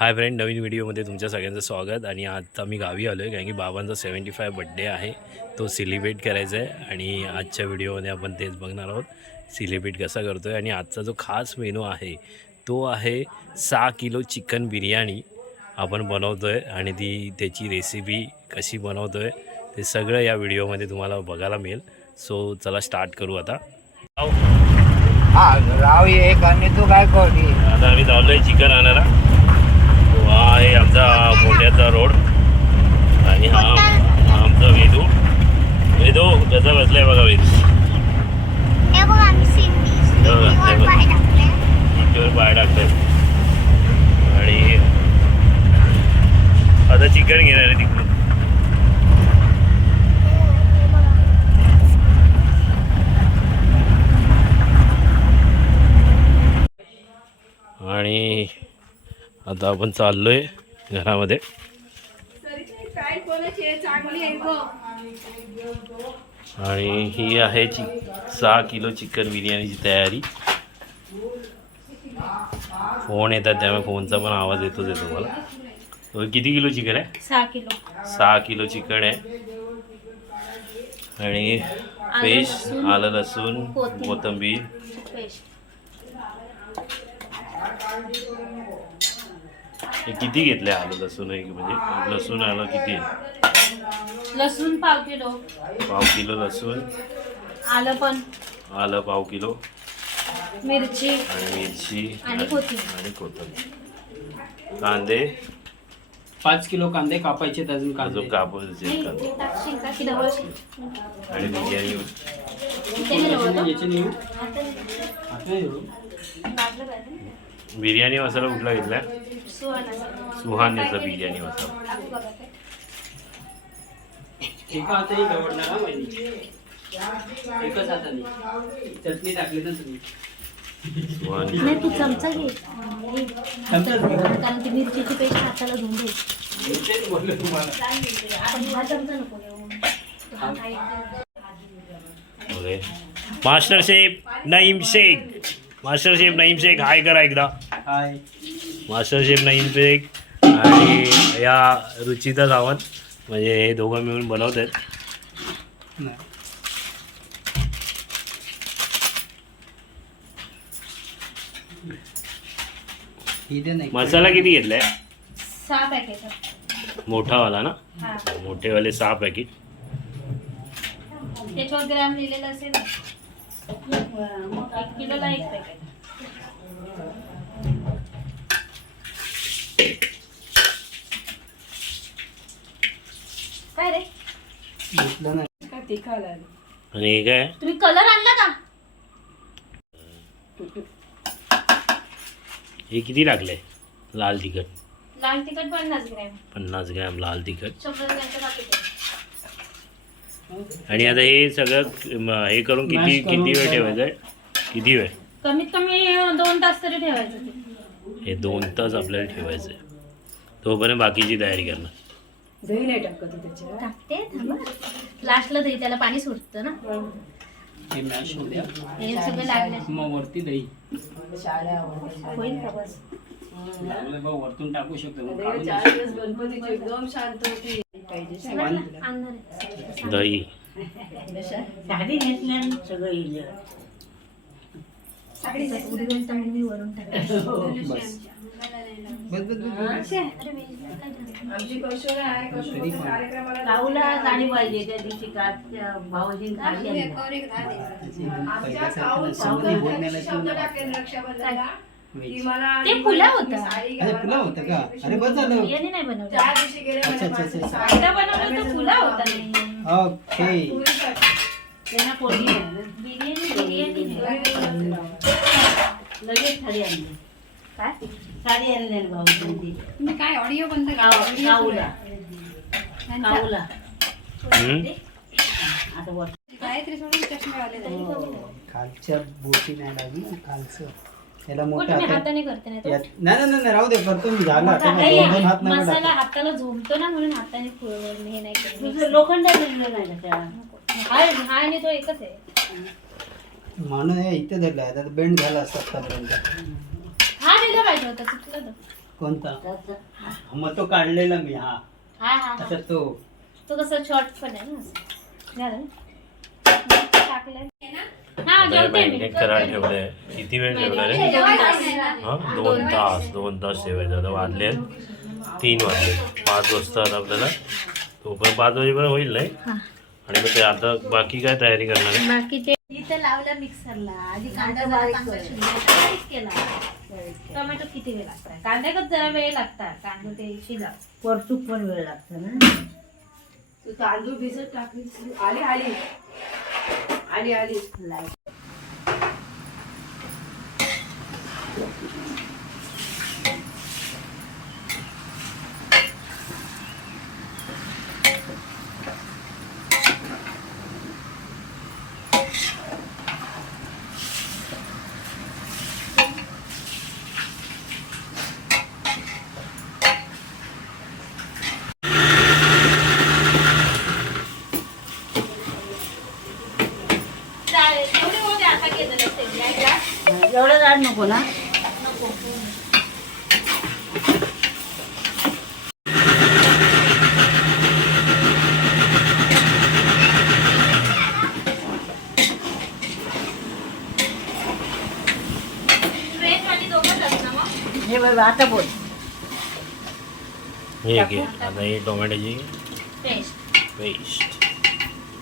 Hi friend नवीन व्हिडिओमध्ये तुमच्या सगळ्यांचं स्वागत. आणि आता मी गावी आलो आहे कारण की बाबांचा सेवन्टी फाय बड्डे आहे. तो सेलिब्रेट करायचा आहे आणि आजच्या व्हिडिओमध्ये आपण तेच बघणार आहोत. सेलिब्रेट कसा करतो आहे आणि आजचा जो खास मेनू आहे तो आहे सहा किलो चिकन बिर्याणी आपण बनवतो आहे आणि ती त्याची रेसिपी कशी बनवतो आहे ते सगळं या व्हिडिओमध्ये तुम्हाला बघायला मिळेल. सो चला स्टार्ट करू आता. हा राव एक आणि तू काय करते आता आम्ही आहे चिकन आणायला. तो हा आहे आमचा मोठ्याचा रोड. आणि हा आमचा वेदू. वेदू कसा बसलाय बघा वेदू? पाय टाकतोय आणि आता चिकन घेणार आहे तिकडून आणि आता आपण चाललोय घरामध्ये. आणि ही आहे चि सहा किलो चिकन बिर्याणीची तयारी. फोन येतात त्यामुळे फोनचा पण आवाज येतोच येतो मला तो किती किलो चिकन आहे? सहा किलो. सहा किलो चिकन आहे. आणि पेस्ट लसूण, आलं लसूण कोथिंबीर. हे किती घेतले आलं? लसूण आहे म्हणजे लसूण आलं किती? आहे लसूण पाव किलो. पाव किलो लसूण. आलं पण. आलं पाव किलो. मिरची. आणि मिरची. आणि कोथिंबीर. आणि कोथिंबीर. कांदे? पाच किलो कांदे कापायचे अजून कांदे. अजून कापूस नाही, कांदे. ते टाकशील का? की डबल? आणि बिर्याणी याचे आता. बिर्याणी मसाला कुठला घेतला सुहानाचा. सुहान्याचा बिर्याणी मसाला टाकू बघा ते. एका हाताने गवडणार हा वहिनी. एकच हाताने चटणी टाकली ना तुम्ही सुहानी नाही तू चमचा घे चमचाच घे. कारण ती मिरचीची पेस्ट हाताला धुवून घे मी तेच बोललो तुम्हाला आपण हा चमचा नको घेऊ. हा काही- okay master chef Naeem Shaikh master chef Naeem Shaikh hi करा एकदा hi. Master chef Naeem Shaikh आणि या रुचिता सावंत. म्हणजे हे दोघं मिळून बनवत आहेत मसाला किती घेतलाय? सहा पॅकेट मोठावाला ना? हा. मोठेवाले सहा पॅकेट त्याच्यावर ग्रॅम लिहिलेलं असेल. किलोला एक पॅकेट काय रे? घेतलं नाही. आणि हे काय? तुम्ही कलर आणला का? हे किती लागले? लाल तिखट. लाल तिखट पन्नास ग्रॅम. पन्नास ग्रॅम लाल तिखट. शंभर ग्रॅमचं पाकिट आहे आणि आता हे सगळं म, हे करून किती Mash करून किती वेळ ठेवायचं. ठेवायचं आहे? किती वेळ? कमीत कमी दोन तास तरी ठेवायचं ते. हे दोन तास आपल्याला ठेवायचं आहे तोपर्यंत बाकीची तयारी करणार. दही नाही टाकत टाकते थांबा. लास्टला दही त्याला पाणी सुटतं ना? हे. मॅश होऊ द्या हे सगळं लागलं. मग वरती दही. होईल का बस? लागलं बा वरतून टाकू शकतो. मग काढून चार दिवस गणपतीची एकदम शांत होती. पाहिजे. सगळं अंधार आहे. दही. उडी मी वरून साडी पाहिजे त्या दिवशी ते फुलं होतं. अरे. फुलं होतं का? अरे बस झालं. याने नाही बनवलं. त्या दिवशी गेले एकदा बनवलं तर फुला होता. नाही ओके. त्यांना बिर्याणी बिर्याणी लगेच साडी आणली. काय? साडी आणली भाऊजी तुम्ही काय ऑडिओ बंद? आता वर. गायत्री सोडून चष्मे बोटी नाही लागली हो, हाताने करते नाही यात- नाही नाही नाही राहू दे करतो मी झाला हात नाही मसाला. हाताला झोमतो ना म्हणून हाताने हे नाही लोखंड नाही हा आणि तो एकच आहे. म्हणून हे इथे धरलं आता बेंड झाला असता आतापर्यंत हा दिलं पाहिजे होता चुकलं तो कोणता? मग तो काढलेला मी हा. हा हा हा. आता तो. तो कसं शॉर्ट पण आहे ना. असं. झालं ना? टाकलंय. हा जेवते मी. मॅरिनेट करायला ठेवलंय. किती वेळ ठेवणार आहे? दोन तास. हा दोन तास दोन तास ठेवायचं. आता वाजले आहेत. तीन वाजले. पाच वाजता आता आपल्याला तोपर्यंत पाच वाजेपर्यंत होईल नाही? आणि मग ते आता बाकी काय तयारी करणार आहे? बाकी ते इथे लावलं मिक्सरला आधी कांदा जरा चांगला शिजला बारीक केला. टोमॅटो किती वेळ लागतात? कांद्याकच जरा वेळ लागतात. कांदा ते शिजा परतूक पण वेळ लागतो ना. तू तांदूळ भिजत टाकली आली आली. आली आली. चालेल एवढे मोठे आता घेतलं असेल या glass. एवढं जाड नको ना? हे बघ आता बोल हे घे आता ही टोमॅटोची. पेस्ट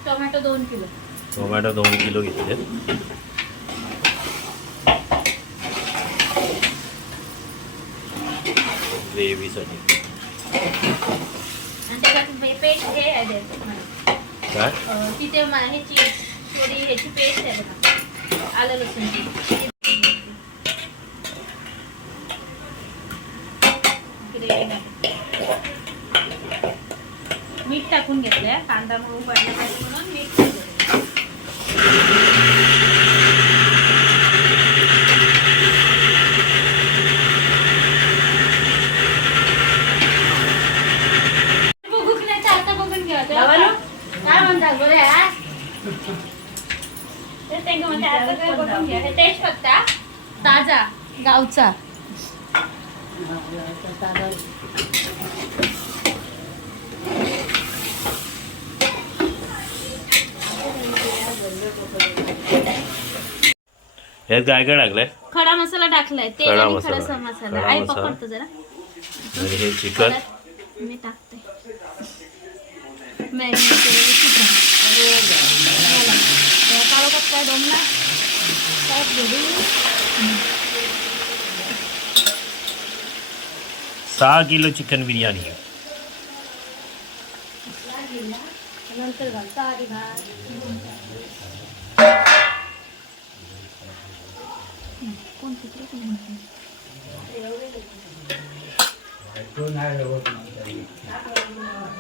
टोमॅटो दोन किलो टोमॅटो दोन किलो घेतले ग्रेव्हीसाठी आणि त्याच्यात पेस्ट हे आहे. मला. काय? अं, तिथे मला ह्याची थोडी ह्याची पेस्ट आहे बघा. आलं लसूणची. Gravy. मीठ टाकून घेतलंय. कांदा म्हणून पडला पाहिजे म्हणून मीठ टाकलं. भुकण्याचं आता बघून घ्या बाबांनो, काय म्हणतात बरे हा तर ते म्हणते आता काय बघून घ्या हे टेस्ट ताजा गावचा. यात काय काय टाकलंय? खडा मसाला टाकलाय तेल खडा आणि मसाला. खडा मसाला. खडा आई मसाला. पकडतो जरा. आणि हे चिकन? मी टाकते. मॅरिनेट केलेलं चिकन काळो काय डोमला काय घेऊ सहा किलो चिकन बिर्याणी. नंतर घालतो आधी भात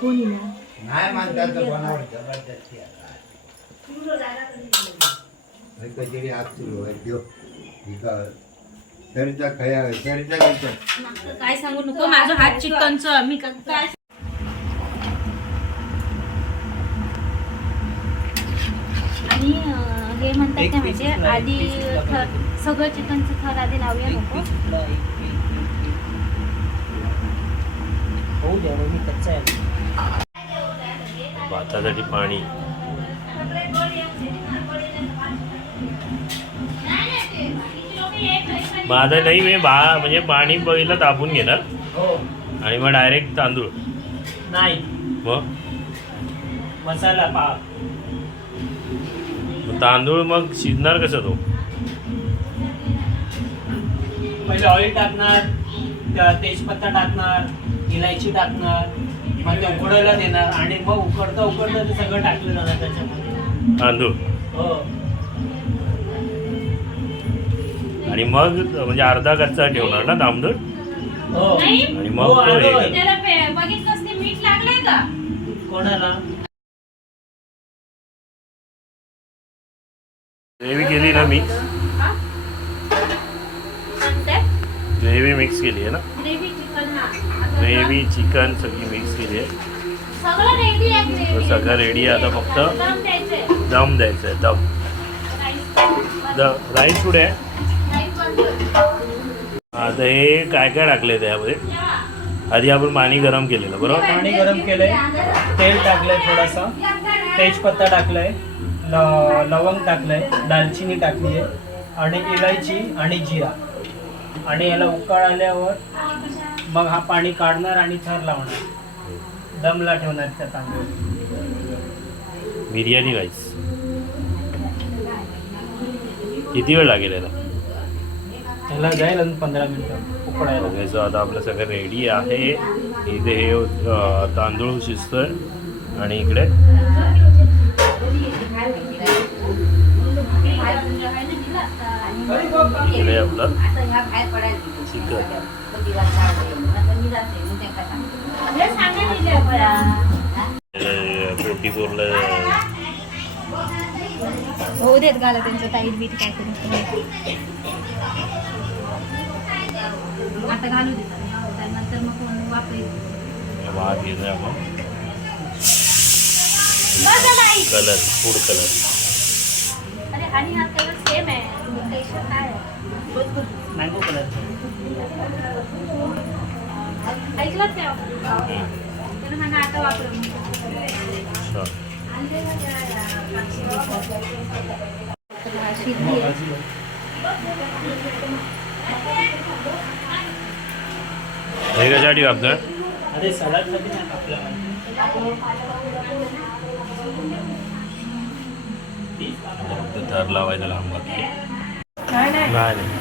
कोण ना नाही म्हणतात तर बनावट जबरदस्ती आता. हे कधीतरी हात सुरू आहे शरीरचा खया काय सांगू नको माझं हात चिकनचं मी क- काय आणि हे म्हणतात piece म्हणजे आधी थर. सगळं चिकनचं थर आधी लावूया नको. होऊ द्या मी कच्चा आहे. भातासाठी पाणी. आता नाही मी भा म्हणजे पाणी पहिलं तापून घेणार. हो. आणि मग डायरेक्ट तांदूळ. नाही. मग? मसाला पाव. तांदूळ मग शिजणार कसं तो? पहिले ऑइल टाकणार तेजपत्ता टाकणार इलायची टाकणार. मग ते उकडायला देणार आणि मग उकडता उकडता ते सगळं टाकलं जाणार त्याच्यामध्ये. तांदूळ. हो. आणि मग म्हणजे अर्धा कच्चा ठेवणार ना तांदूळ? हो. नाही? आणि मग हो, तो हे आलोय. त्याला पे- बघितलंस ते मीठ लागलंय का? कोणाला? ग्रेव्ही केली ना मिक्स ग्रेव्ही मिक्स केली आहे ना. ग्रेव्ही ग्रेव्ही चिकन सगळी मिक्स केली आहे. सगळं रेडी आहे रेडी आहे. आता फक्त दम द्यायचं आहे दम. राईस द राईस कुठे आहे? राईस बाजूला. आता हे काय काय टाकले त्यामध्ये? आधी आपण पाणी गरम केलेलं बरोबर? पाणी गरम केलंय. तेल टाकलंय थोडासा. तेजपत्ता टाकलाय. ल- लवंग टाकलंय. दालचिनी टाकली आहे. आणि इलायची आणि जिरा. आणि याला उकाळ आल्यावर मग हा पाणी काढणार आणि थर लावणार. दमला ठेवणार त्या तांदूळ बिर्याणी राईस. किती वेळ लागेल याला? त्याला जाईल अजून पंधरा मिनिटं. सो आता आपलं सगळं रेडी आहे. इथे हे तांदूळ शिजतोय. आणि इकडे? इकडे आपलं चिकन. ट्वेंटी फोरला होऊ देत गाला त्यांचं ताईट बीट काय करून आता घालू देत नंतर मग फोन वापरेल कलर फूड कलर अरे आणि हा कलर सेम आहे काय आहे मँगो कलर ऐकलं काय सांगा आता वापरू हे कशासाठी वापतोय अरे सलाडसाठी नाही थर लावायला लांब नाही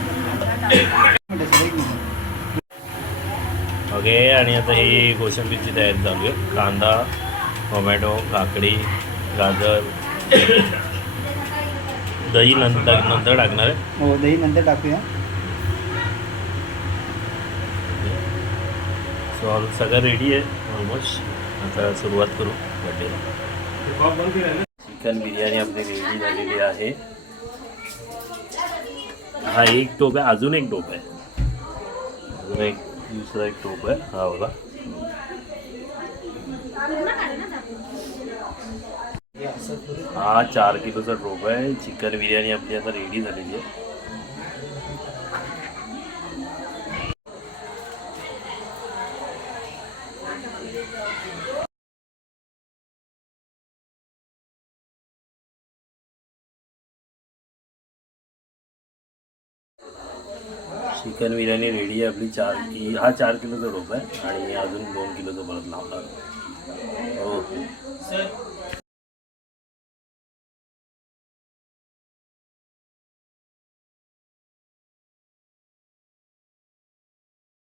ओके आणि आता ही कोशिंबीरची तयारी चालू आहे. कांदा टोमॅटो काकडी गाजर दही नंतर नंतर टाकणार आहे. हो दही नंतर टाकूया. सो ऑल सगळं रेडी आहे ऑलमोस्ट आता सुरुवात करू बड्डेला चिकन बिर्याणी आपली रेडी झालेली आहे. हा एक टोप आहे अजून एक टोप. आहे अजून एक दुसरा एक टोप आहे हा बघा हा चार किलोचा टोप आहे चिकन बिर्याणी आपली आता रेडी झालेली आहे चिकन बिर्याणी रेडी आहे आपली. चार की हा चार किलोचा रोप आहे. आणि अजून दोन किलोचा परत लावणार. ओके. सर